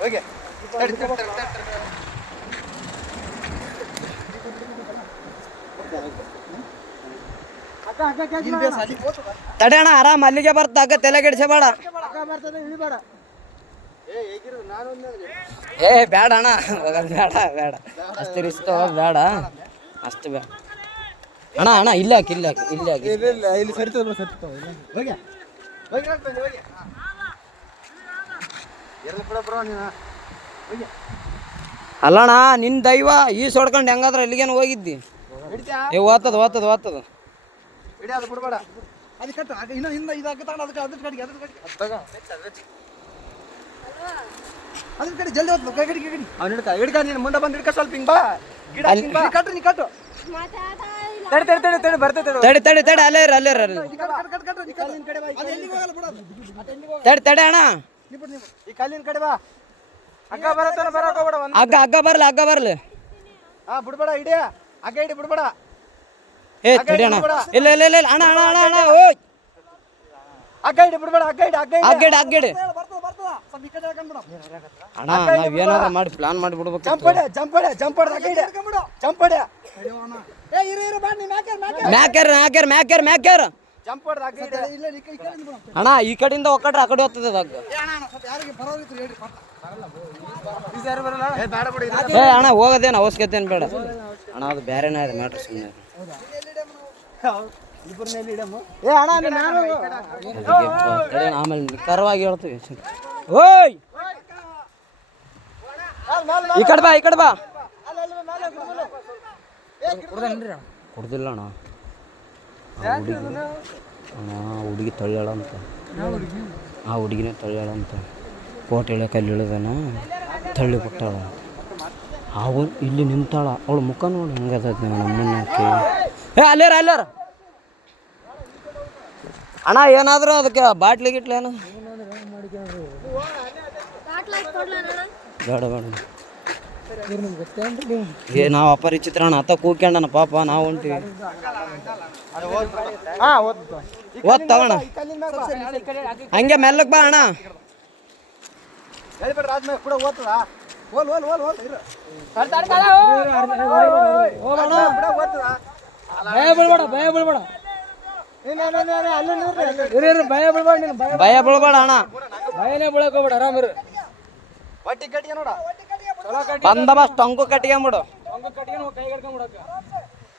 ರಂಗ ಸ್ವಲ್ಪ ಸರಿ ಈ ಕಡೆ ಬಾಮ ನೀನು ಈ ಕಡೆ ಬಂದು ಹೋಗಿ ತಡಿ, ತಡಿ, ತಡಿ, ತಡಿ, ತಡಿ. ಇಲ್ಲಿ ಬೇಸ್ ಅಲ್ಲಿಗೆ ಹೋಗ್ತದ? ತಡೆ ಅಣ್ಣ ಆರಾಮ್ ಅಲ್ಲಿಗೆ ಬರ್ತ ಹಗ್ಗ ತಲೆ ಕೆಡಿಸಬೇಡ ಏ ಬೇಡ ಅಣ್ಣ. ಬೇಡ ಬೇಡ ಅಷ್ಟು ರಿಸ್ಕ್ ಬೇಡ ಅಷ್ಟು ಬೇಡ ಅಣ್ಣ ಅಣ್ಣ ಇಲ್ಲ ಹಾಕಿ ಇಲ್ಲ ಹಾಕಿ ಇಲ್ಲ. ಹಾಕಿ ಇಲ್ಲ ಇಲ್ಲ ಇಲ್ಲಿ ಸರಿತದ ಸರಿತದ ಹೋಗಿ ಹೋಗಿ ರಂಗ ಬಂದು ಹೋಗಿ ಎಲ್ಲ ಬಿಡ ಬ್ರೋ ನೀನು ಹೋಗಿ ಅಲ್ಲಣ್ಣ ನಿನ್ ದೈವ ಈ ಸೊಡ್ಕೊಂಡು ಹೆಂಗಾದ್ರೆ ಅಲ್ಲಿಗೇನು ಹೋಗಿದ್ದಿ? ಏ ಓದ್ತದ ಓದ್ತದ ಓದ್ತದ ಅದು ಬಿಡಬೇಡ. ಅದು ಕಟ್ಟು ಆಗ ಇನ್ನೂ ಹಿಂದೆ ತಗೊಂಡು ಅದಕ್ಕೆ ಅದ್ರ ಕಡೆಗೆ ಅದ್ರ ಕಡೆಗೆ ಅದು ತಗೋ. ಅದ್ರ ಕಡೆ ಜಲ್ದಿ ಹೋಗ್ತದೆ ಕೈ ಕಡೆಗೆ ಕಡೆ ಅವ್ನು ಹಿಡ್ಕ ಹಿಡ್ಕ ನೀನು ಮುಂದೆ ಬಂದು ಹಿಡ್ಕ ಸ್ವಲ್ಪ ಹಿಂಗೆ ಬಾ. ಗಿಡ ಅಲ್ಲಿ- ಹಿಂಗ್ ಬಾ. ನೀ ಕಟ್ಟು ನೀ ಕಟ್ಟು ತಡಿ ತಡಿ ತಡಿ ತಡಿ ಬರ್ತೈತೆ ತಡಿ. ತಡಿ ತಡಿ ತಡಿ ಅಲ್ಲೇ ಇರು ಅಲ್ಲೇ ಇರು ತಡಿ ತಡಿ ಅಣ್ಣ. ಈ ಕಲ್ಲಿನ ಕಡೆ ಬಾ. ಅಕ್ಕ ಬರತನ ಬರಕ ಹೋಗ್ಬೇಡ ಒಂದು ಬರಲಿ ಹಗ್ಗ ಬರಲಿ. ಆ ಬಿಡ್ಬೇಡ ಇಡಿ ಅಕ್ಕ ಇಡಿ ಬಿಡ್ಬೇಡ. ಏ ತಡಿ ಅಣ್ಣ ಇಲ್ಲ ಇಲ್ಲ ಇಲ್ಲ ಇಲ್ಲ, ಅಣ್ಣ ಅಣ್ಣ ಅಣ್ಣ ಅಣ್ಣ ಓಯ್. ಅಕ್ಕ ಇಡಿ ಬಿಡ್ಬೇಡ ಅಕ್ಕ ಇಡಿ ಅಕ್ಕ ಇಡಿ ಅಣ್ಣ ನಾವ್ ಏನಾದ್ರು ಮಾಡಿ ಪ್ಲಾನ್ ಮಾಡಿ ಬಿಡ್ಬೇಕು ಏ ಇರು ಇರು ಬಾ ನೀ ಇಲ್ಲ ಅಣ್ಣ ಈ ಕಡೆಯಿಂದ ಒಕ್ಕಟ್ರೆ ಆ ಕಡೆ ಹೋಗ್ತದೆ ಏ ಅಣ್ಣ ಹೋಗೋದೇನು ಅವಶ್ಯಕತೆ ಏನು ಬೇಡ. ಅಣ್ಣ ಅದು ಬೇರೆನೇ ಇದೆ ಮ್ಯಾಟ್ರ್ ಸುಮ್ಮನೆ ಏ ಅಣ್ಣ ಆಮೇಲೆ ಕರವಾಗಿ ಹೇಳ್ತೀವಿ ಓಯ್! ಈ ಕಡೆ ಬಾ ಈ ಕಡೆ ಬಾ. ಕುಡ್ದಿಲ್ಲ ಅಣ್ಣ. ಹುಡುಗಿ ತಳ್ಳ್ಯಾಳ ಅಂತ. ಆ ಹುಡುಗಿನೇ ತಳ್ಳ್ಯಾಳಂತ ಕೋಟ್ ಅಲ್ಲಿ ಇಳಿದನ ತಳ್ಳಿ ಬಿಟ್ಟಾಳ ಅವು ಇಲ್ಲಿ ನಿಂತಾಳ. ಅವಳ ಮುಖ ನೋಡಿ ಹೆಂಗದೈತೆ ನಮ್ಮನ್ನ. ಏ, ಅಲ್ಲೇರ ಅಲ್ಲೇರ? ಅಣ್ಣ, ಏನಾದರೂ ಅದಕ್ಕೆ ಬಾಟ್ಲಿ ಗಿಟ್ಲಿ ಏನು? ಬೇಡ ಬೇಡ. ಏ, ನಾವು ಅಪರಿಚಿತ್ರಣ್ಣ ಅತ್ತ ಕೂಕ್ಯಂಡನ ಪಾಪ, ನಾವು ಹೊಂಟಿವಿ ಹಂಗೆ ಮೆಲ್ಲಕ್ ಬಾ ಅಣ್ಣ. ಕೂಡ ಬಿಡ ಭಯ ಬೀಳ್ಬೇಡ ಭಯ ಭಯ ನೀನು ಭಯ ಅಣ್ಣ. ಭಯನೇ ಬೀಳಕ್ ಹೋಗ್ಬೇಡ ಆರಾಮ್ ಇರು ಒಟ್ಟಿ ಕಟ್ಟಿಗೆ ನೋಡ ಬಂದ ಬಸ್ ಟೊಂಕು ಕಟ್ಕೊಂಬಿಡು ಹಂಗ ಕಟ್ಟಿಗೆ ಕೈ ಕಟ್ಕೊಂಡ್ಬಿಡಕ್ಕ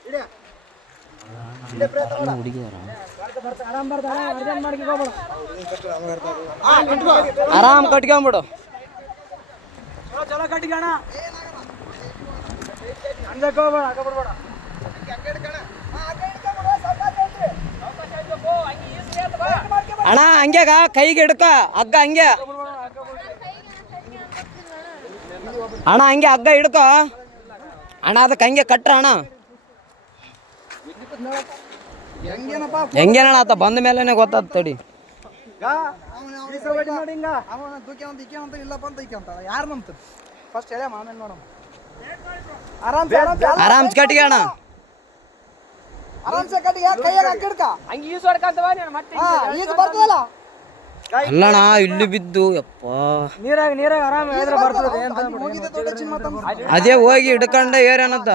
ಇಡಿ ಇಡಿ ಪ್ರಯತ್ನ ಮಾಡ ಹುಡುಗಿಯಾರ ಆರಾಮ್ ಕಟ್ಕೊಂಬಿಡು. ಚಲೋ ಬಿಡ್ಬೇಡ. ಅಣ್ಣ ಹಂಗ್ಯಾಗ ಕೈಗೆ ಹಿಡ್ಕ ಹಗ್ಗ ಹಂಗೆ. ಅಣ್ಣ ಹಂಗೆ ಹಗ್ಗ ಹಿಡ್ಕೋ. ಅಣ್ಣ ಅದಕ್ಕೆ ಹಂಗೆ ಕಟ್ರ ಅಣ್ಣ. ಹೆಂಗೇನಣ್ಣ ಆತ? ಬಂದ ಮೇಲೆನೆ ಗೊತ್ತಾದ ತಡಿ. ಆರಾಮ್ ಕಟ್ಟಿಗೆ ಅಣ್ಣ. ಅಲ್ಲಣ್ಣ ಇಲ್ಲಿ ಬಿದ್ದು ಯಪ್ಪ. ನೀರಾಗ ನೀರಾಗ ಆರಾಮ್ ಬರ್ತದೆ? ಅದೇ. ಹೋಗಿ ಹಿಡ್ಕೊಂಡ ಏರೇನತ್ತ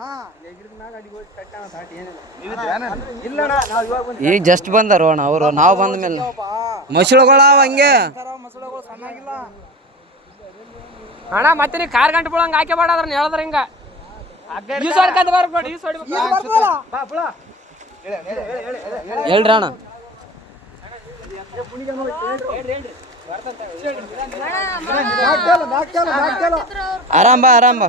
ಹಾ ಇಲ್ಲಣ್ಣ ನಾವು ಇವಾಗ ಬಂದು ಈಗ ಜಸ್ಟ್ ಬಂದಾರ ಅಣ್ಣ ಅವರು ನಾವು ಬಂದ ಮೇಲೆ. ಮಸಳುಗಳ ಹಂಗೆ. ಅಣ್ಣ ಮತ್ತೆ ನೀ ಕಾರ್ ಗಂಟೆ ಬಿಡಂಗ ಹಾಕಿ ಬೇಡ ಅದ್ರ ಹೇಳಿದ್ರ ಹಿಂಗ. ಹೇಳ್ರಿ ಅಣ್ಣ. ಆರಾಮ್ ಬಾ ಆರಾಮ್ ಬಾ.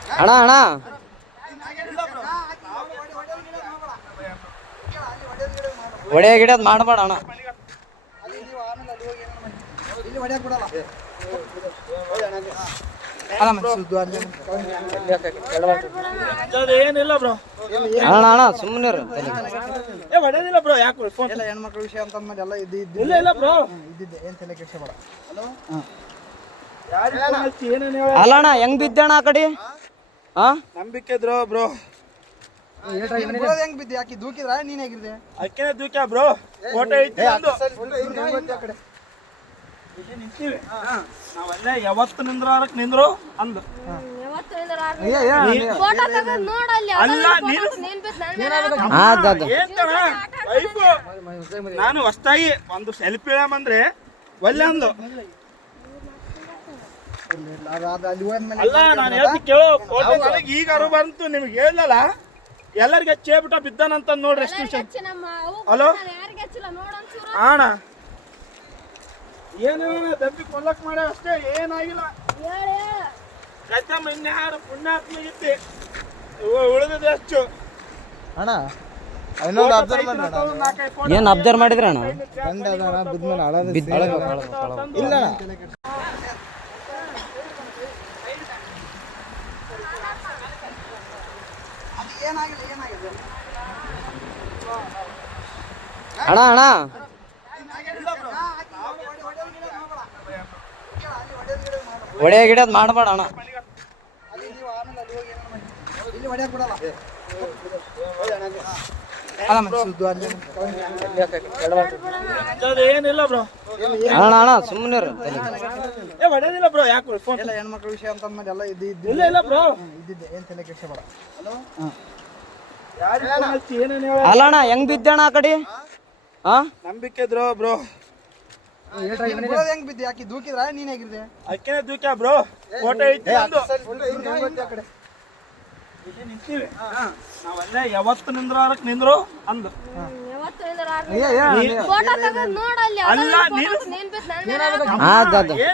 ಅಣ್ಣ ಅಣ್ಣ. ಒಡೆ ಗಿಡ ಮಾಡಬೇಡ ಅಣ್ಣ. ಏನಿಲ್ಲ ಬ್ರೋ ಅಣ್ಣ ಅಣ್ಣ ಸುಮ್ಮನೆ ಏ ಹೊಡೆದಿಲ್ಲ ಬ್ರೋ ಯಾಕೆ ಫೋನ್ ಎಲ್ಲ ಹೆಣ್ಮಕ್ಳ ವಿಷಯ ಅಂತ ಅಂದ್ಮೇಲೆ ಎಲ್ಲ ಇದ್ದು ಇಲ್ಲ ಇಲ್ಲ ಬ್ರೋ. ಇದ್ದಿದ್ದೆ. ಏನ್ ತಲೆ ಕೆಡ್ಸ್ಕೊಬೇಡ ಯಾರಿಗೆ ಫೋನ್ ಹಚ್ಚಿ? ಏನೇನು ಅಲ್ಲ ಅಣ್ಣ ಹೆಂಗ್ ಬಿದ್ದಣ್ಣ ಆ ಕಡೆ? ಹಾ ನಂಬಿಕೆ ದ್ರೋ ಬ್ರೋ. ಹೆಂಗ್ ಬಿದ್ದೆ? ಯಾಕೆ ದೂಕಿದ್ರ? ನೀನ್ ಹೇಗಿದ್ದೆ? ಅಕ್ಕಿನೇ ದೂಕ್ಯ ಬ್ರೋ? ಫೋಟೋ ಐತಿ ನಾವಲ್ಲೇ ಯಾವತ್ತು ನಿಂದ್ರಾರಕ್ ನಿಂದ್ರು ಅಂದು. ಫೋಟೋ ತೆಗೆದು ನೋಡಲ್ಲಿ ಅಲ್ಲ ನೀನು ಅದ ಅದ ಏನ್ ಕಣ ನಾನು ಹೊಸ್ತಾಗಿ ಒಂದು ಸೆಲ್ಫಿ ಅಂದ್ರೆ ಒಳ್ಳೆ ಅದು. ಅಲ್ಲಿ ನಾನು ಹೇಳ್ತಿ ಕೇಳೋ ಫೋಟೋ ನನಗೆ ಈಗ ಅರು ಬಂತು ನಿಮ್ಗೆ ಹೇಳಲ್ಲ ಎಲ್ಲರಿಗೆ ಚೇಬಿಟ ಬಿದ್ದಾನಂತ ನೋಡ್ರಿ ಎಷ್ಟು ವಿಷಯ. ಹಲೋ? ಅಣ್ಣ ಏನು ದಬ್ಬಿ ಕೊಲ್ಲಕ್ ಮಾಡ ಅಷ್ಟೇ ಏನಾಗಿಲ್ಲ. ಹೇಳಿ. ಕಚ್ಚಮ್ಮ ಇನ್ಯಾರು ಪುಣ್ಯಾತ್ಮಗಿತ್ತಿ ಉಳಿದಿದೆ ಅಷ್ಟು ಅಣ್ಣ Photo ಅಬ್ಸರ್ವ್ photo ಏನ್ ಅಬ್ಸರ್ವ್ ಮಾಡಿದ್ರಣ್ಣ ಬಿದ್ಮೇಲೆ ಇಲ್ಲ ಅದು ಏನಾಗಿಲ್ಲ ಏನಾಗಿದೆ ಅಣ್ಣ ಅಣ್ಣ. ಒಡೆ ಗಿಡದ್ ಮಾಡಬೇಡ ಅಣ್ಣ. ಏನಿಲ್ಲ ಬ್ರೋ. ಅಣ್ಣ ಅಣ್ಣ ಸುಮ್ಮನೆ ಏ ಹೊಡೆದಿಲ್ಲ ಬ್ರೋ ಯಾಕೆ ಫೋನ್ ಎಲ್ಲ ಹೆಣ್ಮಕ್ಳ ವಿಷಯ ಅಂತ ಅಂದ್ಮೇಲೆ ಎಲ್ಲ ಇದ್ದು ಇಲ್ಲ ಇಲ್ಲ ಬ್ರೋ. ಇದ್ದಿದ್ದೆ. ಏನ್ ತಲೆ ಕೆಡ್ಸ್ಕೊಬೇಡ ಯಾರಿಗೆ ಫೋನ್ ಹಚ್ಚಿ ಅಲ್ಲ ಅಣ್ಣ ಹೆಂಗ್ ಬಿದ್ದಣ್ಣ ಆ ಕಡೆ? ಹಾ ನಂಬಿಕೆ ಇದ್ರು ಬ್ರೋ? ಹೆಂಗ್ ಬಿದ್ದೆ? ಯಾಕೆ ದೂಕಿದ್ರ? ನೀನ್ ಹೇಗಿದ್ದೆ? ಅಕ್ಕೇನೆ ದೂಕ್ಯ ಬ್ರೋ? ಫೋಟೋ ಐತಿ ನಿಂತೀವಿ. ನಾವಲ್ಲೇ ಯಾವತ್ತು ನಿಂದ್ರಾರಕ್ ನಿಂದ್ರು? ಅಂದು. ಯಾವತ್ತು ಫೋಟೋ ತೆಗೆದು ನೋಡಲ್ಲಿ ಅಲ್ಲ ನೀನು